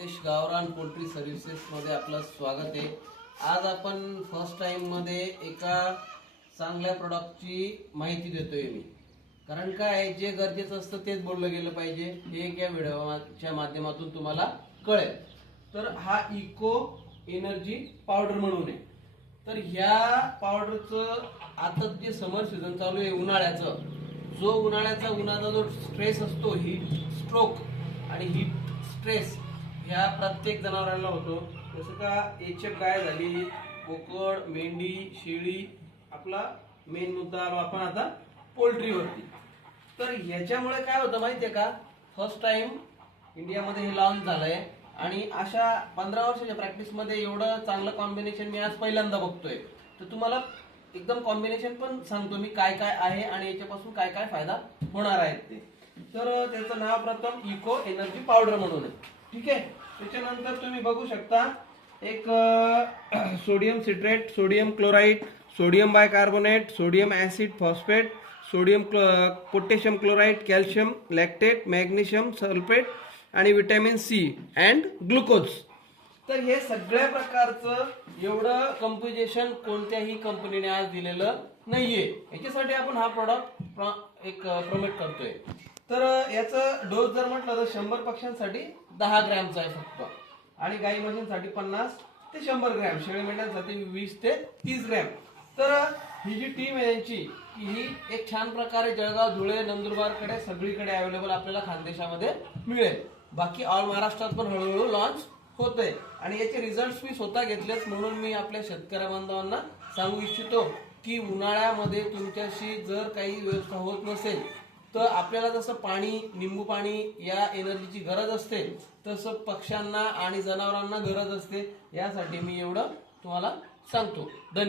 गावरान poultry services मध्ये आपलं स्वागत आहे। आज आपण फर्स्ट टाइम मध्ये एका चांगल्या प्रोडक्टची माहिती देतोय मी, कारण काय जे गरजेचं असतं तेच बोललं गेलं पाहिजे हे या व्हिडिओच्या माध्यमातून तुम्हाला कळेल। तर हा इको एनर्जी पावडर म्हणून आहे। तर ह्या पावडरचं आता जे समर सीझन चालू आहे उन्हाळ्याचं, जो उन्हाचा जो स्ट्रेस असतो, हीट स्ट्रोक आणि हीट स्ट्रेस ह्या प्रत्येक जनावरांना होतो। जसं का एचएफ गाय झाली, बोकड, मेंढी, शेळी, आपला मेन मुद्दा आपण आता पोल्ट्रीवरती। तर ह्याच्यामुळे काय होतं माहितीये का, फर्स्ट टाइम इंडियामध्ये हे लॉन्च झालंय आणि अशा 15 वर्षाच्या प्रॅक्टिस मध्ये एवढं चांगलं कॉम्बिनेशन मी आज पहिल्यांदा बघतोय। तर तुम्हाला एकदम कॉम्बिनेशन पण सांगतो मी काय काय आहे आणि याच्यापासून काय काय फायदा होणार आहे ते। तर त्याचं नाव प्रथम इको एनर्जी पावडर म्हणून आहे, ठीक आहे। त्याच्यानंतर तुम्ही बघू शकता एक sodium citrate, sodium chloride, sodium bicarbonate, sodium acid phosphate, sodium potassium chloride, calcium lactate, magnesium sulphate आणि विटॅमिन सी अँड ग्लुकोज। तर हे सगळ्या प्रकारचं एवढं कंपोजिशन कोणत्याही कंपनीने आज दिलेलं नाहीये। याच्यासाठी आपण हा प्रोडक्ट एक प्रमोट करतोय। तर याचं डोस जर म्हटलं तर 100 पक्ष्यांसाठी 10 ग्रॅमचा आहे फक्त, आणि गाई म्हशींसाठी 50 ते 100 ग्रॅम, शेळी मेंढ्यांसाठी 20 ते 30 ग्रॅम। तर ही जी टीम आहे यांची, ही एक छान प्रकारे जळगाव, धुळे, नंदुरबारकडे सगळीकडे अवेलेबल आपल्याला खानदेशामध्ये मिळेल। बाकी ऑल महाराष्ट्रात पण हळूहळू लॉन्च होतंय आणि याचे रिझल्ट मी स्वतः घेतलेत, म्हणून मी आपल्या शेतकरी बांधवांना सांगू इच्छितो की उन्हाळ्यामध्ये तुमच्याशी जर काही व्यवस्था होत नसेल तर आपल्याला जसं पाणी, लिंबू पाणी या एनर्जीची गरज असते, तसं पक्ष्यांना आणि जनावरांना गरज असते। यासाठी मी एवढं तुम्हाला सांगतो। धन्यवाद।